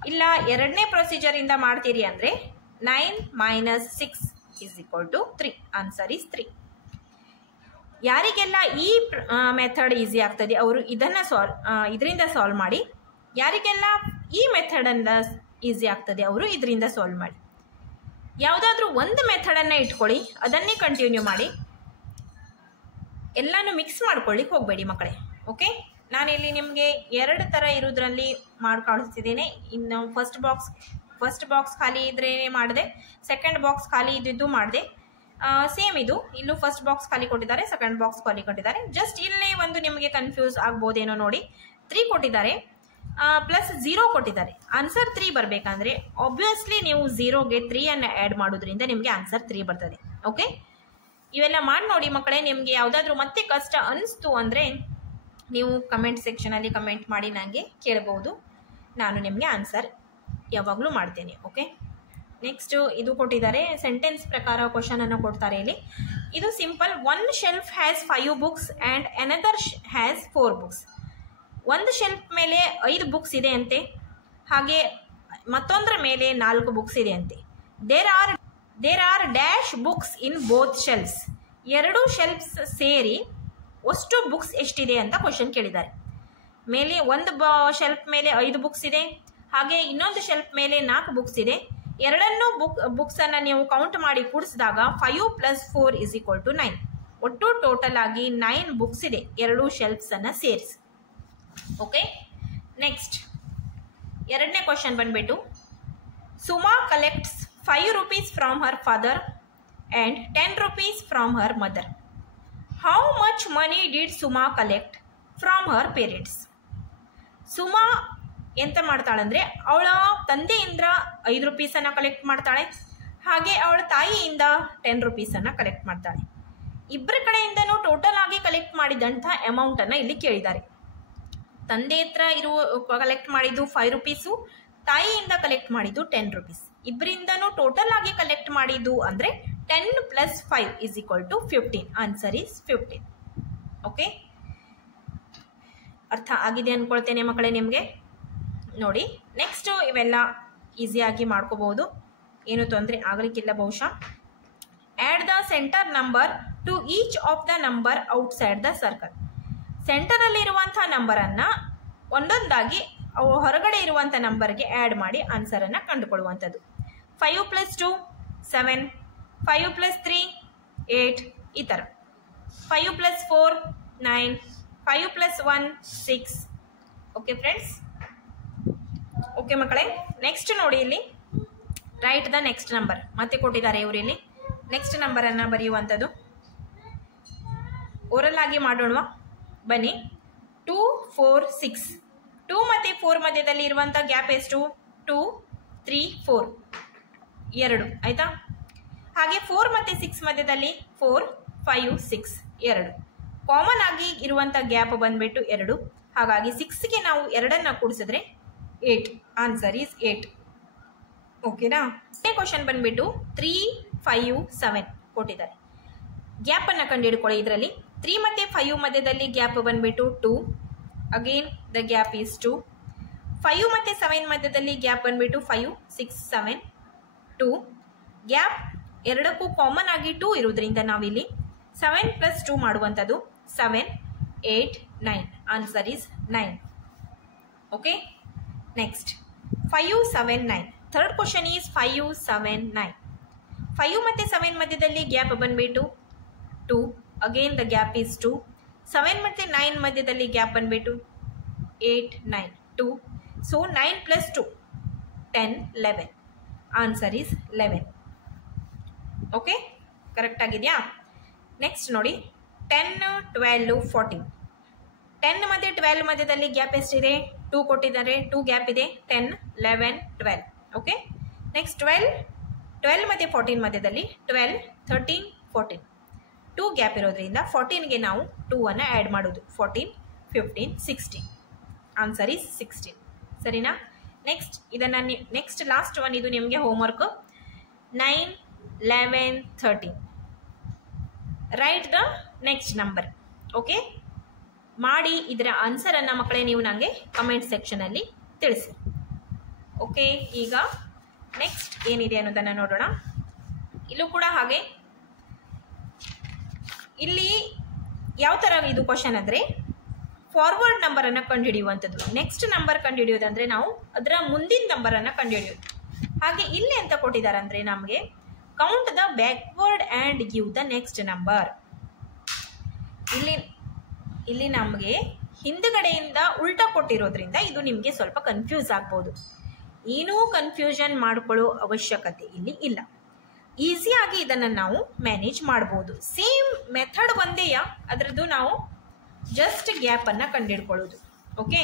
ಇಲ್ಲ ಎರಡನೇ ಪ್ರೊಸೀಜರ್ ಇಂದ ಮಾಡ್ತೀರಿ ಅಂದ್ರೆ 9 - 6 = 3. Answer is 3. ಯಾರಿಗೆಲ್ಲ ಈ ಮೆಥಡ್ ಈಸಿ ಆಗ್ತದೆ ಅವರು ಇದರಿಂದ ಸಾಲ್ವ್ ಮಾಡಿ. ಯಾರಿಗೆಲ್ಲ ಈ ಮೆಥಡ್ ಇಂದ ಈಸಿ ಆಗ್ತದೆ ಅವರು ಇದರಿಂದ ಸಾಲ್ವ್ ಮಾಡಿ. ಯಾವುದಾದ್ರೂ ಒಂದು ಮೆಥಡನ್ನು ಇಟ್ಕೊಳ್ಳಿ, ಅದನ್ನೇ ಕಂಟಿನ್ಯೂ ಮಾಡಿ. ಎಲ್ಲಾನು ಮಿಕ್ಸ್ ಮಾಡ್ಕೊಳ್ಳಿಕ್ಕೆ ಹೋಗಬೇಡಿ ಮಕ್ಕಳೇ. ಓಕೆ, ನಾನಿಲ್ಲಿ ನಿಮಗೆ 2 ಥರ ಇರೋದ್ರಲ್ಲಿ ಮಾಡಿ ಕಾಣಿಸ್ತಿದ್ದೇನೆ. ಇನ್ನು ಫಸ್ಟ್ ಬಾಕ್ಸ್ ಖಾಲಿ ಇದ್ರೆ ಮಾಡಿದೆ, ಸೆಕೆಂಡ್ ಬಾಕ್ಸ್ ಖಾಲಿ ಇದ್ದಿದ್ದು ಮಾಡಿದೆ. ಸೇಮ್ ಇದು, ಇಲ್ಲೂ ಫಸ್ಟ್ ಬಾಕ್ಸ್ ಖಾಲಿ ಕೊಟ್ಟಿದ್ದಾರೆ, ಸೆಕೆಂಡ್ ಬಾಕ್ಸ್ ಖಾಲಿ ಕೊಟ್ಟಿದ್ದಾರೆ. ಜಸ್ಟ್ ಇಲ್ಲೇ ಒಂದು ನಿಮಗೆ ಕನ್ಫ್ಯೂಸ್ ಆಗ್ಬೋದೇನೋ ನೋಡಿ. 3 ಕೊಟ್ಟಿದ್ದಾರೆ +0 ಕೊಟ್ಟಿದ್ದಾರೆ. ಆನ್ಸರ್ 3 ಬರಬೇಕಂದ್ರೆ ಆಬ್ವಿಯಸ್ಲಿ ನೀವು 0ಗೆ 3 ಅನ್ನು ಆ್ಯಡ್ ಮಾಡೋದ್ರಿಂದ ನಿಮಗೆ ಆನ್ಸರ್ 3 ಬರ್ತದೆ. ಓಕೆ, ಇವೆಲ್ಲ ಮಾಡಿ ನೋಡಿ ಮಕ್ಕಳೇ. ನಿಮಗೆ ಯಾವುದಾದ್ರೂ ಮತ್ತೆ ಕಷ್ಟ ಅನಿಸ್ತು ಅಂದರೆ ನೀವು ಕಮೆಂಟ್ ಸೆಕ್ಷನಲ್ಲಿ ಕಮೆಂಟ್ ಮಾಡಿ ನನಗೆ ಕೇಳಬಹುದು. ನಾನು ನಿಮಗೆ ಆನ್ಸರ್ ಯಾವಾಗಲೂ ಮಾಡ್ತೇನೆ. ಓಕೆ, ನೆಕ್ಸ್ಟ್ ಇದು ಕೊಟ್ಟಿದ್ದಾರೆ. ಸೆಂಟೆನ್ಸ್ ಪ್ರಕಾರ ಕ್ವಶನ್ ಅನ್ನು ಕೊಡ್ತಾರೆ ಇಲ್ಲಿ. ಇದು simple. 1 shelf has 5 books and another has 4 books. ಒಂದು ಶೆಲ್ಫ್ ಮೇಲೆ 5 ಬುಕ್ಸ್ ಇದೆ ಅಂತೆ, ಹಾಗೆ ಮತ್ತೊಂದರ ಮೇಲೆ 4 ಬುಕ್ಸ್ ಇದೆ ಅಂತೆ. There are dash books in both shelves. 2 shelves ಸೇರಿ ಅಷ್ಟು ಬುಕ್ಸ್ ಎಷ್ಟಿದೆ ಅಂತ ಕ್ವಶನ್ ಕೇಳಿದ್ದಾರೆ. ಮೇಲೆ ಒಂದು ಶೆಲ್ಫ್ ಮೇಲೆ 5 ಬುಕ್ಸ್ ಇದೆ, ಹಾಗೆ ಇನ್ನೊಂದು ಶೆಲ್ಫ್ ಮೇಲೆ 4 ಬುಕ್ಸ್ ಇದೆ. ಎರಡನ್ನೂ ಬುಕ್ಸನ್ನು ನೀವು ಕೌಂಟ್ ಮಾಡಿ ಕೂಡಿಸಿದಾಗ 5 + 4 = 9. ಒಟ್ಟು ಟೋಟಲ್ ಆಗಿ 9 ಬುಕ್ಸ್ ಇದೆ 2 ಶೆಲ್ಫ್ಸನ್ನು ಸೇರಿಸಿ. ಓಕೆ, ನೆಕ್ಸ್ಟ್ ಎರಡನೇ ಕ್ವಶನ್ ಬಂದ್ಬಿಟ್ಟು, Suma collects 5 rupees from Har father and 10 rupees from her mother. How much money did Suma collect from Har parents? Suma ಎಂತ ಮಾಡ್ತಾಳಂದ್ರೆ ಅವಳ ತಂದೆಯಿಂದ 5 ರೂಪೀಸನ್ನು ಕಲೆಕ್ಟ್ ಮಾಡ್ತಾಳೆ, ಹಾಗೆ ಅವಳ ತಾಯಿಯಿಂದ 10 ರೂಪೀಸನ್ನು ಕಲೆಕ್ಟ್ ಮಾಡ್ತಾಳೆ. ಇಬ್ಬರ ಕಡೆಯಿಂದನೂ ಟೋಟಲ್ ಆಗಿ ಕಲೆಕ್ಟ್ ಮಾಡಿದಂಥ ಅಮೌಂಟನ್ನು ಇಲ್ಲಿ ಕೇಳಿದ್ದಾರೆ. ತಂದೆ ಹತ್ರ ಕಲೆಕ್ಟ್ ಮಾಡಿದ್ದು 5 ರೂಪೀಸು, ತಾಯಿಯಿಂದ ಕಲೆಕ್ಟ್ ಮಾಡಿದ್ದು 10 ರೂಪೀಸ್. ಇಬ್ಬರಿಂದನೂ ಟೋಟಲ್ ಆಗಿ ಕಲೆಕ್ಟ್ ಮಾಡಿದ್ದು ಅಂದರೆ 10 + 5 = 15. Answer is 15. ಓಕೆ, ಅರ್ಥ ಆಗಿದೆ ಅಂದ್ಕೊಳ್ತೇನೆ ಮಕ್ಕಳೇ ನಿಮಗೆ. ನೋಡಿ, ನೆಕ್ಸ್ಟ್ ಇವೆಲ್ಲ ಈಸಿಯಾಗಿ ಮಾಡ್ಕೋಬಹುದು, ಏನು ತೊಂದರೆ ಆಗಲಿಕ್ಕಿಲ್ಲ ಬಹುಶಃ. Add the center number to each of the number outside the circle. ಸೆಂಟರಲ್ಲಿರುವಂಥ ನಂಬರನ್ನು ಒಂದೊಂದಾಗಿ ಅವು ಹೊರಗಡೆ ಇರುವಂಥ ನಂಬರ್ಗೆ ಆ್ಯಡ್ ಮಾಡಿ ಆನ್ಸರನ್ನು ಕಂಡುಕೊಳ್ಳುವಂಥದ್ದು. 5 + 2 7, 5 + 3 8, ಈ ಥರ. 5 + 4 9, 5 + 1 6. ಓಕೆ ಫ್ರೆಂಡ್ಸ್, ಓಕೆ ಮಕ್ಕಳೇ. ನೆಕ್ಸ್ಟ್ ನೋಡಿ, ಇಲ್ಲಿ ರೈಟ್ ದ ನೆಕ್ಸ್ಟ್ ನಂಬರ್ ಮತ್ತೆ ಕೊಟ್ಟಿದ್ದಾರೆ ಇವರು. ಇಲ್ಲಿ ನೆಕ್ಸ್ಟ್ ನಂಬರನ್ನು ಬರೆಯುವಂಥದ್ದು. ಓರಲ್ ಆಗಿ ಮಾಡೋಣವಾ? ಬನ್ನಿ. 2 4 6 2 ಮತ್ತು 4 ಮಧ್ಯದಲ್ಲಿ ಇರುವಂಥ ಗ್ಯಾಪ್ ಎಷ್ಟು? 2 3 4 2 ಆಯಿತಾ? ಹಾಗೆ 4 ಮತ್ತು 6 ಮಧ್ಯದಲ್ಲಿ 4 5 6 2. ಕಾಮನ್ ಆಗಿ ಇರುವಂಥ ಗ್ಯಾಪ್ ಬಂದ್ಬಿಟ್ಟು 2. ಹಾಗಾಗಿ 6ಗೆ ನಾವು 2ಅನ್ನು ಕೂಡಿಸಿದ್ರೆ 8. Answer is 8. ಓಕೆನಾ? ಕ್ವಶನ್ ಬಂದ್ಬಿಟ್ಟು 3 5 7 ಕೊಟ್ಟಿದ್ದಾರೆ. ಗ್ಯಾಪನ್ನು ಕಂಡುಹಿಡ್ಕೊಳ್ಳಿ. ಇದರಲ್ಲಿ 3 ಮತ್ತು 5 ಮಧ್ಯದಲ್ಲಿ ಗ್ಯಾಪ್ ಬಂದ್ಬಿಟ್ಟು 2. Again the gap is 2. 5 ಮತ್ತು 7 ಮಧ್ಯದಲ್ಲಿ ಗ್ಯಾಪ್ ಬಂದ್ಬಿಟ್ಟು 5 6 7 2. ಗ್ಯಾಪ್ ಎರಡಕ್ಕೂ ಕಾಮನ್ ಆಗಿ 2 ಇರೋದ್ರಿಂದ ನಾವಿಲ್ಲಿ 7 + 2 ಮಾಡುವಂಥದ್ದು 7 8 9. Answer is 9. Okay, next 5 7 9. Third question is 5 7 9. 5 ಮತ್ತು 7 ಮಧ್ಯದಲ್ಲಿ ಗ್ಯಾಪ್ ಬಂದ್ಬಿಟ್ಟು 2. Again the gap is 2. 7 ಮತ್ತು 9 ಮಧ್ಯದಲ್ಲಿ ಗ್ಯಾಪ್ ಬಂದ್ಬಿಟ್ಟು 8 9 2. So 9 + 2 10 11. Answer is 11. Okay, correct ಆಗಿದೆಯಾ? ನೆಕ್ಸ್ಟ್ ನೋಡಿ 10 12 14. 10 ಮತ್ತು 12 ಮಧ್ಯದಲ್ಲಿ ಗ್ಯಾಪ್ ಎಷ್ಟಿದೆ? 2 ಕೊಟ್ಟಿದ್ದಾರೆ. 2 ಗ್ಯಾಪ್ ಇದೆ. 10 11 12. ಓಕೆ, ನೆಕ್ಸ್ಟ್ 12 ಮತ್ತು 14 ಮಧ್ಯದಲ್ಲಿ 12 13 14. 2 ಗ್ಯಾಪ್ ಇರೋದ್ರಿಂದ 14ಗೆ ನಾವು 2ಅನ್ನು ಆ್ಯಡ್ ಮಾಡೋದು. 14 15 16. Answer is 16. ಸರಿನಾ? ನೆಕ್ಸ್ಟ್ ಇದನ್ನು ನೆಕ್ಸ್ಟ್ ಲಾಸ್ಟ್ ಒನ್, ಇದು ನಿಮಗೆ homework. 9 11 13. Right the next number. Okay, ಮಾಡಿ ಇದರ ಆನ್ಸರನ್ನು ಮಕ್ಕಳೇ ನೀವು ನನಗೆ ಕಮೆಂಟ್ ಸೆಕ್ಷನಲ್ಲಿ ತಿಳಿಸಿ. ಓಕೆ, ಈಗ ನೆಕ್ಸ್ಟ್ ಏನಿದೆ ಅನ್ನೋದನ್ನು ನೋಡೋಣ. ಇಲ್ಲೂ ಕೂಡ ಹಾಗೆ, ಇಲ್ಲಿ ಯಾವ ಥರ ಇದು ಕ್ವಶನ್ ಅಂದರೆ ಫಾರ್ವರ್ಡ್ ನಂಬರನ್ನು ಕಂಡುಹಿಡಿಯುವಂಥದ್ದು. ನೆಕ್ಸ್ಟ್ ನಂಬರ್ ಕಂಡುಹಿಡಿಯೋದಂದರೆ ನಾವು ಅದರ ಮುಂದಿನ ನಂಬರನ್ನು ಕಂಡುಹಿಡಿಯೋದು. ಹಾಗೆ ಇಲ್ಲಿ ಅಂತ ಕೊಟ್ಟಿದ್ದಾರೆ ಅಂದರೆ ನಮಗೆ count the backward and give the next number. ಇಲ್ಲಿ ನಮಗೆ ಹಿಂದುಗಡೆಯಿಂದ ಉಲ್ಟಾ ಕೊಟ್ಟಿರೋದ್ರಿಂದ ಇದು ನಿಮಗೆ ಸ್ವಲ್ಪ ಕನ್ಫ್ಯೂಸ್ ಆಗ್ಬೋದು. ಏನೂ ಕನ್ಫ್ಯೂಷನ್ ಮಾಡಿಕೊಳ್ಳೋ ಅವಶ್ಯಕತೆ ಇಲ್ಲಿ ಇಲ್ಲ. ಈಸಿಯಾಗಿ ಇದನ್ನು ನಾವು ಮ್ಯಾನೇಜ್ ಮಾಡ್ಬೋದು. ಸೇಮ್ ಮೆಥಡ್ ಒಂದೇಯ, ಅದರದ್ದು ನಾವು ಜಸ್ಟ್ ಗ್ಯಾಪನ್ನು ಕಂಡುಹಿಡ್ಕೊಳ್ಳೋದು. ಓಕೆ,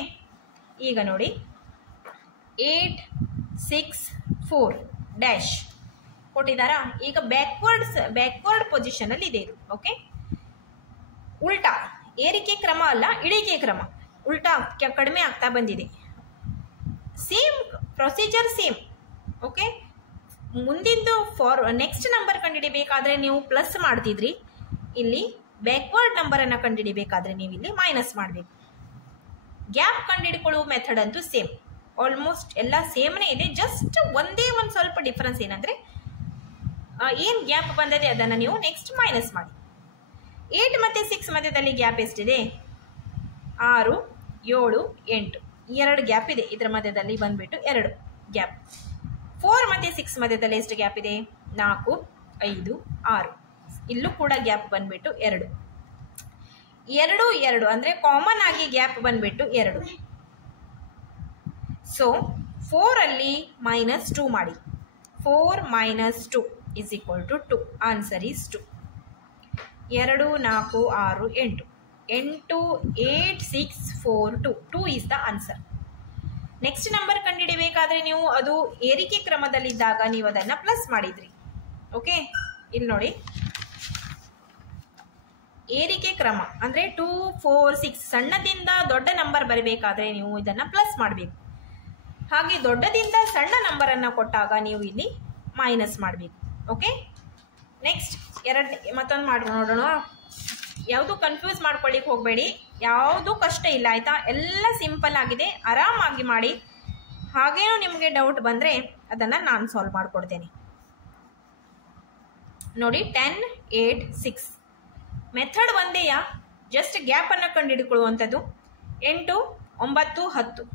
ಈಗ ನೋಡಿ 8 6 4 ಡ್ಯಾಶ್ ಕೊಟ್ಟಿದ್ದಾರಾ? ಈಗ ಬ್ಯಾಕ್ವರ್ಡ್ ಪೊಸಿಷನಲ್ಲಿ ಇದೆ ಇದು. ಓಕೆ, ಉಲ್ಟಾ ಏರಿಕೆ ಕ್ರಮ ಅಲ್ಲ, ಇಳಿಕೆ ಕ್ರಮ. ಉಲ್ಟಾ ಕಡಿಮೆ ಆಗ್ತಾ ಬಂದಿದೆ. Same procedure same. ಓಕೆ, ಮುಂದಿಂದು ನೆಕ್ಸ್ಟ್ ನಂಬರ್ ಕಂಡುಹಿಡಿಬೇಕಾದ್ರೆ ನೀವು ಪ್ಲಸ್ ಮಾಡ್ತಿದ್ರಿ. ಇಲ್ಲಿ ಬ್ಯಾಕ್ವರ್ಡ್ ನಂಬರನ್ನು ಕಂಡುಹಿಡಿಬೇಕಾದ್ರೆ ನೀವು ಇಲ್ಲಿ ಮೈನಸ್ ಮಾಡಬೇಕು. ಗ್ಯಾಪ್ ಕಂಡುಹಿಡ್ಕೊಳ್ಳುವ ಮೆಥಡ್ ಅಂತೂ ಸೇಮ್, ಆಲ್ಮೋಸ್ಟ್ ಎಲ್ಲ ಸೇಮ್ನೇ ಇದೆ. ಜಸ್ಟ್ ಒಂದೇ ಒಂದು ಸ್ವಲ್ಪ ಡಿಫ್ರೆನ್ಸ್ ಏನಂದರೆ ಏನು ಗ್ಯಾಪ್ ಬಂದಿದೆ ಅದನ್ನು ನೀವು ನೆಕ್ಸ್ಟ್ ಮೈನಸ್ ಮಾಡಿ. 8 ಮತ್ತು 6 ಮಧ್ಯದಲ್ಲಿ ಗ್ಯಾಪ್ ಎಷ್ಟಿದೆ? 6 7 8. 2 ಗ್ಯಾಪ್ ಇದೆ. ಇದರ ಮಧ್ಯದಲ್ಲಿ ಬಂದ್ಬಿಟ್ಟು 2 ಗ್ಯಾಪ್. 4 ಮತ್ತು 6 ಮಧ್ಯದಲ್ಲಿ ಎಷ್ಟು ಗ್ಯಾಪ್ ಇದೆ? 4 5 6. ಇಲ್ಲೂ ಕೂಡ ಗ್ಯಾಪ್ ಬಂದ್ಬಿಟ್ಟು 2 2 ಅಂದರೆ ಕಾಮನ್ ಆಗಿ ಗ್ಯಾಪ್ ಬಂದ್ಬಿಟ್ಟು 2. ಸೊ 4ಅಲ್ಲಿ -2 ಮಾಡಿ. 4 - 2 = 2. Answer is 2. 2 4 6 8. 8 8 6 4 2. 2 is the answer. Next number ಕಂಡುಹಿಡಿಬೇಕಾದ್ರೆ ನೀವು ಅದು ಏರಿಕೆ ಕ್ರಮದಲ್ಲಿದ್ದಾಗ ನೀವು ಅದನ್ನು ಪ್ಲಸ್ ಮಾಡಿದ್ರಿ. ಓಕೆ, ಇಲ್ಲಿ ನೋಡಿ ಏರಿಕೆ ಕ್ರಮ ಅಂದರೆ 2 4 6. ಸಣ್ಣದಿಂದ ದೊಡ್ಡ ನಂಬರ್ ಬರಬೇಕಾದ್ರೆ ನೀವು ಇದನ್ನು ಪ್ಲಸ್ ಮಾಡಬೇಕು. ಹಾಗೆ ದೊಡ್ಡದಿಂದ ಸಣ್ಣ ನಂಬರನ್ನು ಕೊಟ್ಟಾಗ ನೀವು ಇಲ್ಲಿ ಮೈನಸ್ ಮಾಡಬೇಕು. ಓಕೆ, ನೆಕ್ಸ್ಟ್ ಮತ್ತೊಂದು ಮಾಡಿ ನೋಡೋಣ. ಯಾವುದು ಕನ್ಫ್ಯೂಸ್ ಮಾಡ್ಕೊಳ್ಳಿಕ್ಕೆ ಹೋಗಬೇಡಿ. ಯಾವುದು ಕಷ್ಟ ಇಲ್ಲ, ಆಯಿತಾ? ಎಲ್ಲ ಸಿಂಪಲ್ ಆಗಿದೆ. ಆರಾಮಾಗಿ ಮಾಡಿ. ಹಾಗೇನೂ ನಿಮಗೆ ಡೌಟ್ ಬಂದರೆ ಅದನ್ನು ನಾನು ಸಾಲ್ವ್ ಮಾಡಿಕೊಡ್ತೇನೆ. ನೋಡಿ 10 8 6. ಮೆಥಡ್ ಒಂದೇಯ, ಜಸ್ಟ್ ಗ್ಯಾಪನ್ನು ಕಂಡುಹಿಡ್ಕೊಳ್ಳುವಂಥದ್ದು. 8 9 10.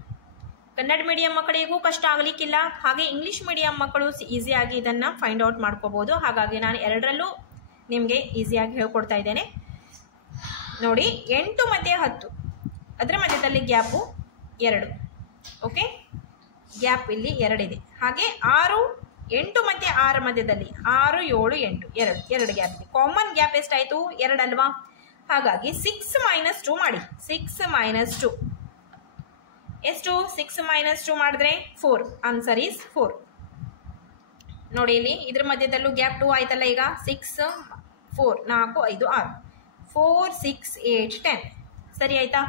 ಕನ್ನಡ ಮೀಡಿಯಂ ಮಕ್ಕಳಿಗೂ ಕಷ್ಟ ಆಗಲಿಕ್ಕಿಲ್ಲ. ಹಾಗೆ ಇಂಗ್ಲೀಷ್ ಮೀಡಿಯಂ ಮಕ್ಕಳು ಈಸಿಯಾಗಿ ಇದನ್ನು ಫೈಂಡ್ ಔಟ್ ಮಾಡ್ಕೋಬೋದು. ಹಾಗಾಗಿ ನಾನು ಎರಡರಲ್ಲೂ ನಿಮಗೆ ಈಸಿಯಾಗಿ ಹೇಳ್ಕೊಡ್ತಾ ಇದ್ದೇನೆ. ನೋಡಿ 8 ಮತ್ತು 10 ಅದರ ಮಧ್ಯದಲ್ಲಿ ಗ್ಯಾಪು 2. ಓಕೆ, ಗ್ಯಾಪ್ ಇಲ್ಲಿ 2 ಇದೆ. ಹಾಗೆ 6 8 ಮತ್ತು 6 ಮಧ್ಯದಲ್ಲಿ 6 7 8 2 ಗ್ಯಾಪ್ ಇದೆ. ಕಾಮನ್ ಗ್ಯಾಪ್ ಎಷ್ಟಾಯಿತು? 2 ಅಲ್ವಾ? ಹಾಗಾಗಿ 6 - 2 ಮಾಡಿ. 6 - 2 ಎಷ್ಟು? 6 - 2 ಮಾಡಿದ್ರೆ 4. Answer is 4. ನೋಡಿ ಇಲ್ಲಿ ಇದ್ರ ಮಧ್ಯದಲ್ಲೂ ಗ್ಯಾಪ್ 2 ಆಯ್ತಲ್ಲ. ಈಗ 6 4 4 5 6 4 6 8 10 ಸರಿ ಆಯ್ತಾ?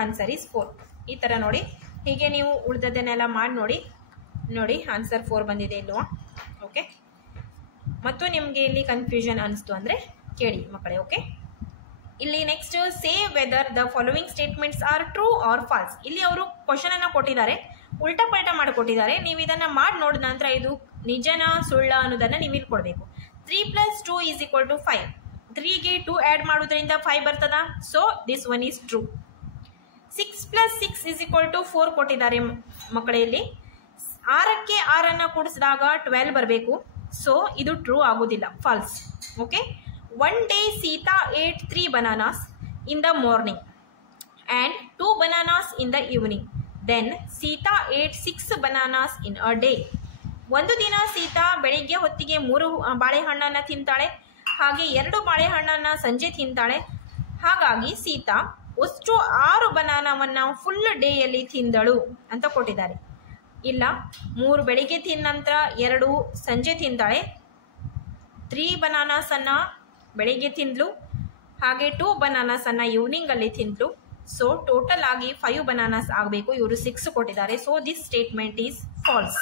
Answer is 4. ಈ ಥರ ನೋಡಿ. ಹೀಗೆ ನೀವು ಉಳಿದದನ್ನೆಲ್ಲ ಮಾಡಿ ನೋಡಿ ಆನ್ಸರ್ 4 ಬಂದಿದೆ ಇಲ್ವಾ? ಓಕೆ. ಮತ್ತು ನಿಮಗೆ ಇಲ್ಲಿ ಕನ್ಫ್ಯೂಷನ್ ಅನಿಸ್ತು ಅಂದರೆ ಕೇಳಿ ಮಕ್ಕಳೇ. ಓಕೆ. ಇಲ್ಲಿ next say whether the following statements are true or false. ಇಲ್ಲಿ ಅವರು ಕ್ವಶನ್ ಅನ್ನ ಕೊಟ್ಟಿದ್ದಾರೆ, ಉಲ್ಟಾ ಪಲ್ಟಾ ಮಾಡಿಕೊಟ್ಟಿದ್ದಾರೆ. ನೀವು ಇದನ್ನ ಮಾಡಿ ನೋಡಿದ ನಂತರ ಇದು ನಿಜನಾ ಸುಳ್ಳ ಅನ್ನೋದನ್ನ ನೀವು ಇಲ್ಲಿ ಕೊಡಬೇಕು. 3 + 2 = 5. 3ಗೆ 2 ಆ್ಯಡ್ ಮಾಡೋದ್ರಿಂದ 5 ಬರ್ತದ. So this one is true. 6 + 6 = 4 ಕೊಟ್ಟಿದ್ದಾರೆ ಮಕ್ಕಳೇ. ಇಲ್ಲಿ 6ಕ್ಕೆ 6 ಕೂಡಿಸಿದಾಗ 12 ಬರಬೇಕು. ಸೊ ಇದು ಟ್ರೂ ಆಗೋದಿಲ್ಲ, false. Okay. One day Sita ate 3 bananas in the morning and 2 bananas in the evening. Then Sita ate 6 bananas in a day. ಒಂದು ದಿನ ಸೀತಾ ಬೆಳಿಗ್ಗೆ ಹೊತ್ತಿಗೆ 3 ಬಾಳೆಹಣ್ಣನ್ನು ತಿಂತಾಳೆ, ಹಾಗೆ 2 ಬಾಳೆಹಣ್ಣನ್ನು ಸಂಜೆ ತಿಂತಾಳೆ. ಹಾಗಾಗಿ ಸೀತಾ ಅಷ್ಟು 6 ಬನಾನವನ್ನು ಫುಲ್ ಡೇಯಲ್ಲಿ ತಿಂದಳು ಅಂತ ಕೊಟ್ಟಿದ್ದಾರೆ. ಇಲ್ಲ, 3 ಬೆಳಿಗ್ಗೆ ತಿಂದ ನಂತರ 2 ಸಂಜೆ ತಿಂತಾಳೆ, 3 ಬನಾನಾಸನ್ನು ಬೆಳಿಗ್ಗೆ ತಿಂದ್ಲು, ಹಾಗೆ 2 ಬನಾನಾಸನ್ನು ಈವ್ನಿಂಗಲ್ಲಿ ತಿಂದ್ಲು. ಸೊ ಟೋಟಲ್ ಆಗಿ 5 ಬನಾನಾಸ್ ಆಗಬೇಕು. ಇವರು 6 ಕೊಟ್ಟಿದ್ದಾರೆ. So this statement is false.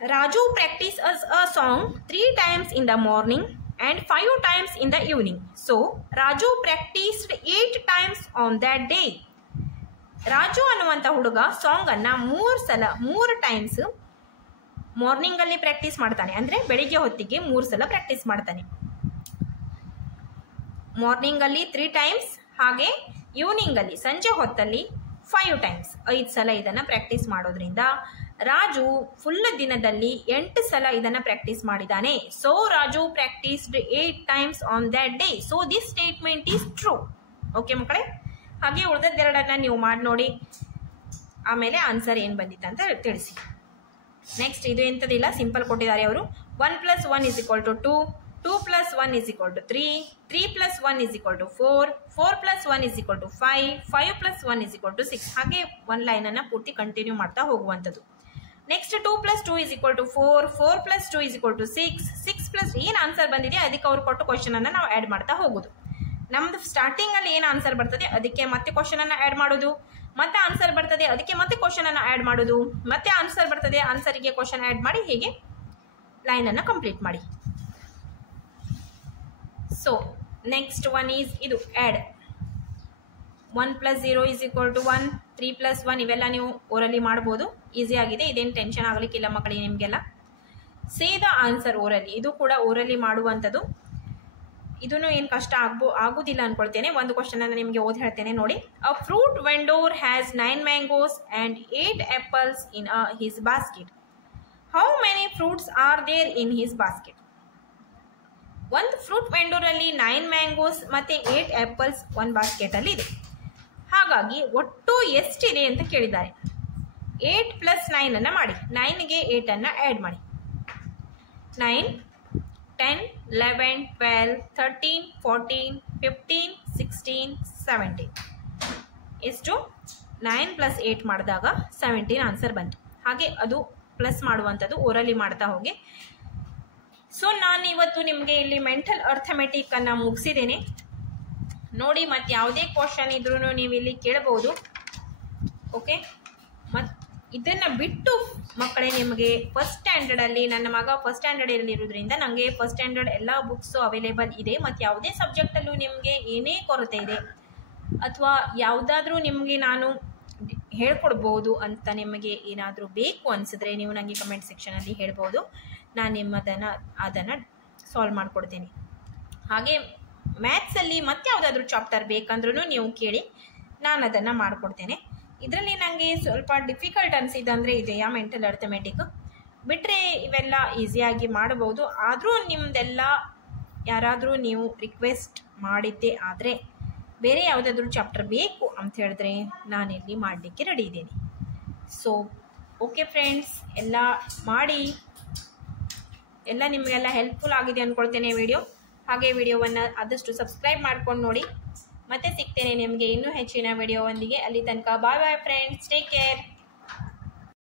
Raju practice a song 3 times in the morning and 5 times in the evening. So Raju practised 8 times on that day. Raju ಅನ್ನುವಂಥ ಹುಡುಗ ಸಾಂಗ್ ಅನ್ನ 3 ಟೈಮ್ಸ್ ಮಾರ್ನಿಂಗ್ ಅಲ್ಲಿ ಪ್ರಾಕ್ಟೀಸ್ ಮಾಡ್ತಾನೆ. ಅಂದ್ರೆ ಬೆಳಿಗ್ಗೆ ಹೊತ್ತಿಗೆ 3 ಸಲ ಪ್ರಾಕ್ಟೀಸ್ ಮಾಡ್ತಾನೆ. ಮಾರ್ನಿಂಗ್ ಅಲ್ಲಿ 3 ಟೈಮ್ಸ್, ಹಾಗೆ ಈವ್ನಿಂಗ್ ಅಲ್ಲಿ ಸಂಜೆ ಹೊತ್ತಲ್ಲಿ 5 ಟೈಮ್ಸ್, 5 ಸಲ ಇದನ್ನ ಪ್ರಾಕ್ಟೀಸ್ ಮಾಡೋದ್ರಿಂದ ರಾಜು ಫುಲ್ ದಿನದಲ್ಲಿ 8 ಸಲ ಇದನ್ನ ಪ್ರಾಕ್ಟೀಸ್ ಮಾಡಿದ್ದಾನೆ. So Raju practised 8 times on that day. So this statement is true. Okay ಮಕ್ಕಳೇ. ಹಾಗೆ ಉಳಿದದ್ದೆರಡನ್ನ ನೀವು ಮಾಡಿ ನೋಡಿ, ಆಮೇಲೆ ಆನ್ಸರ್ ಏನು ಬಂದಿತ್ತು ಅಂತ ತಿಳಿಸಿ. ನೆಕ್ಸ್ಟ್ ಇದು ಎಂಥದಿಲ್ಲ, ಸಿಂಪಲ್ ಕೊಟ್ಟಿದ್ದಾರೆ ಅವರು. 1 + 1 = 2, 2 + 1 = 3, 3 + 1 = 4, 4 + 1 = 5, 5 + 1 = 6. ಹಾಗೆ ಒಂದು ಲೈನನ್ನು ಪೂರ್ತಿ ಕಂಟಿನ್ಯೂ ಮಾಡ್ತಾ ಹೋಗುವಂಥದ್ದು. ನೆಕ್ಸ್ಟ್ 2 + 2 = 4, 4 + 2 = 6, 6 + ಏನು ಆನ್ಸರ್ ಬಂದಿದೆ ಅದಕ್ಕೆ ಅವ್ರು ಕೊಟ್ಟು ಕ್ವಶನ್ ಅನ್ನು ನಾವು ಆ್ಯಡ್ ಮಾಡ್ತಾ ಹೋಗೋದು. ನಮ್ದು ಸ್ಟಾರ್ಟಿಂಗ್ ಅಲ್ಲಿ ಏನು ಆನ್ಸರ್ ಬರ್ತದೆ ಅದಕ್ಕೆ ಮತ್ತೆ ಕ್ವಶನ್ ಅನ್ನು ಆ್ಯಡ್ ಮಾಡೋದು, ಮತ್ತೆ ಆನ್ಸರ್ ಬರ್ತದೆ ಅದಕ್ಕೆ ಮತ್ತೆ ಕ್ವಶನ್ ಅನ್ನು ಆ್ಯಡ್ ಮಾಡೋದು, ಮತ್ತೆ ಆನ್ಸರ್ ಬರ್ತದೆ ಆನ್ಸರ್ಗೆ ಕ್ವಶನ್ ಆ್ಯಡ್ ಮಾಡಿ, ಹೀಗೆ ಲೈನ್ ಅನ್ನು ಕಂಪ್ಲೀಟ್ ಮಾಡಿ. ಸೊ ನೆಕ್ಸ್ಟ್ ಒನ್ ಈಸ್ ಇದು ಆ್ಯಡ್. 1 + 0 = 1, 3 + 1 ಇವೆಲ್ಲ ನೀವು ಓರಲಿ ಮಾಡ್ಬೋದು, ಈಸಿ ಆಗಿದೆ, ಇದೇನು ಟೆನ್ಷನ್ ಆಗಲಿಕ್ಕಿಲ್ಲ ಮಕ್ಕಳಿಗೆ ನಿಮಗೆಲ್ಲ. ಸೇ ದ ಆನ್ಸರ್ ಓರಲಿ, ಇದು ಕೂಡ ಓರಲಿ ಮಾಡುವಂಥದ್ದು. ಇದೂ ಏನು ಕಷ್ಟ ಆಗುವುದಿಲ್ಲ ಅನ್ಕೊಳ್ತೇನೆ. ಒಂದು ಕ್ವಶನ್ ಅನ್ನು ನಿಮಗೆ ಓದಿ ಹೇಳ್ತೇನೆ ನೋಡಿ. A fruit vendor has 9 mangoes and 8 apples in his basket. How many fruits are there in his basket? ಒಂದು ಫ್ರೂಟ್ ವೆಂಡೋರ್ ಅಲ್ಲಿ 9 mangoes ಮತ್ತೆ 8 apples ಒಂದು ಬಾಸ್ಕೆಟ್ ಅಲ್ಲಿ ಇದೆ. ಹಾಗಾಗಿ ಒಟ್ಟು ಎಷ್ಟಿದೆ ಅಂತ ಕೇಳಿದ್ದಾರೆ. 8 + 9 ಅನ್ನ ಮಾಡಿ, 9ಗೆ 8 ಅನ್ನ ಆ್ಯಡ್ ಮಾಡಿ. 9 10 11 12 13 14 15 16 17 ಎಷ್ಟು? 9 + 8 ಮಾಡಿದಾಗ 17 ಆನ್ಸರ್ ಬಂತು. ಹಾಗೆ ಅದು ಪ್ಲಸ್ ಮಾಡುವಂಥದ್ದು ಓರಲಿ ಮಾಡ್ತಾ ಹೋಗಿ. ಸೊ ನಾನು ಇವತ್ತು ನಿಮಗೆ ಇಲ್ಲಿ ಮೆಂಟಲ್ ಅರ್ಥಮೆಟಿಕ್ ಅನ್ನು ಮುಗಿಸಿದ್ದೇನೆ ನೋಡಿ. ಮತ್ತೆ ಯಾವುದೇ ಕ್ವಶನ್ ಇದ್ರೂ ನೀವು ಇಲ್ಲಿ ಕೇಳಬಹುದು. ಓಕೆ. ಮತ್ತು ಇದನ್ನು ಬಿಟ್ಟು ಮಕ್ಕಳೇ ನಿಮಗೆ ಫಸ್ಟ್ ಸ್ಟ್ಯಾಂಡರ್ಡ್ ಅಲ್ಲಿ, ನನ್ನ ಮಗ ಫಸ್ಟ್ ಸ್ಟ್ಯಾಂಡರ್ಡ್ ಅಲ್ಲಿ ಇರೋದ್ರಿಂದ ನನಗೆ ಫಸ್ಟ್ ಸ್ಟ್ಯಾಂಡರ್ಡ್ ಎಲ್ಲ ಬುಕ್ಸು ಅವೈಲೇಬಲ್ ಇದೆ. ಮತ್ತು ಯಾವುದೇ ಸಬ್ಜೆಕ್ಟಲ್ಲೂ ನಿಮಗೆ ಏನೇ ಕೊರತೆ ಇದೆ ಅಥವಾ ಯಾವುದಾದ್ರೂ ನಿಮಗೆ ನಾನು ಹೇಳ್ಕೊಡ್ಬೋದು ಅಂತ ನಿಮಗೆ ಏನಾದರೂ ಬೇಕು ಅನಿಸಿದ್ರೆ ನೀವು ನನಗೆ ಕಮೆಂಟ್ ಸೆಕ್ಷನಲ್ಲಿ ಹೇಳ್ಬೋದು. ನಾನು ಅದನ್ನು ಸಾಲ್ವ್ ಮಾಡಿಕೊಡ್ತೀನಿ. ಹಾಗೆ ಮ್ಯಾಥ್ಸಲ್ಲಿ ಮತ್ತೆ ಯಾವುದಾದ್ರೂ ಚಾಪ್ಟರ್ ಬೇಕಂದ್ರೂ ನೀವು ಕೇಳಿ, ನಾನು ಅದನ್ನು ಮಾಡಿಕೊಡ್ತೇನೆ. ಇದರಲ್ಲಿ ನನಗೆ ಸ್ವಲ್ಪ ಡಿಫಿಕಲ್ಟ್ ಅನಿಸಿದಂದರೆ ಇದೆಯಾ ಮೆಂಟಲ್ ಅರ್ಥಮೆಟಿಕ್, ಬಿಟ್ಟರೆ ಇವೆಲ್ಲ ಈಸಿಯಾಗಿ ಮಾಡಬಹುದು. ಆದರೂ ನಿಮ್ಮದೆಲ್ಲ ಯಾರಾದರೂ ನೀವು ರಿಕ್ವೆಸ್ಟ್ ಮಾಡಿದ್ದೇ ಆದರೆ ಬೇರೆ ಯಾವುದಾದ್ರೂ ಚಾಪ್ಟರ್ ಬೇಕು ಅಂತ ಹೇಳಿದ್ರೆ ನಾನಿಲ್ಲಿ ಮಾಡಲಿಕ್ಕೆ ರೆಡಿ ಇದ್ದೀನಿ. ಸೊ ಓಕೆ ಫ್ರೆಂಡ್ಸ್, ಎಲ್ಲ ಮಾಡಿ, ಎಲ್ಲ ನಿಮಗೆಲ್ಲ ಹೆಲ್ಪ್ಫುಲ್ ಆಗಿದೆ ಅಂದ್ಕೊಳ್ತೇನೆ ವಿಡಿಯೋ. ಹಾಗೆ ವಿಡಿಯೋವನ್ನು ಆದಷ್ಟು ಸಬ್ಸ್ಕ್ರೈಬ್ ಮಾಡ್ಕೊಂಡು ನೋಡಿ. ಮತ್ತೆ ಸಿಗ್ತೇನೆ ನಿಮಗೆ ಇನ್ನೂ ಹೆಚ್ಚಿನ ವಿಡಿಯೋವೊಂದಿಗೆ. ಅಲ್ಲಿ ತನಕ ಬಾಯ್ ಬಾಯ್ ಫ್ರೆಂಡ್ಸ್, ಟೇಕ್ ಕೇರ್.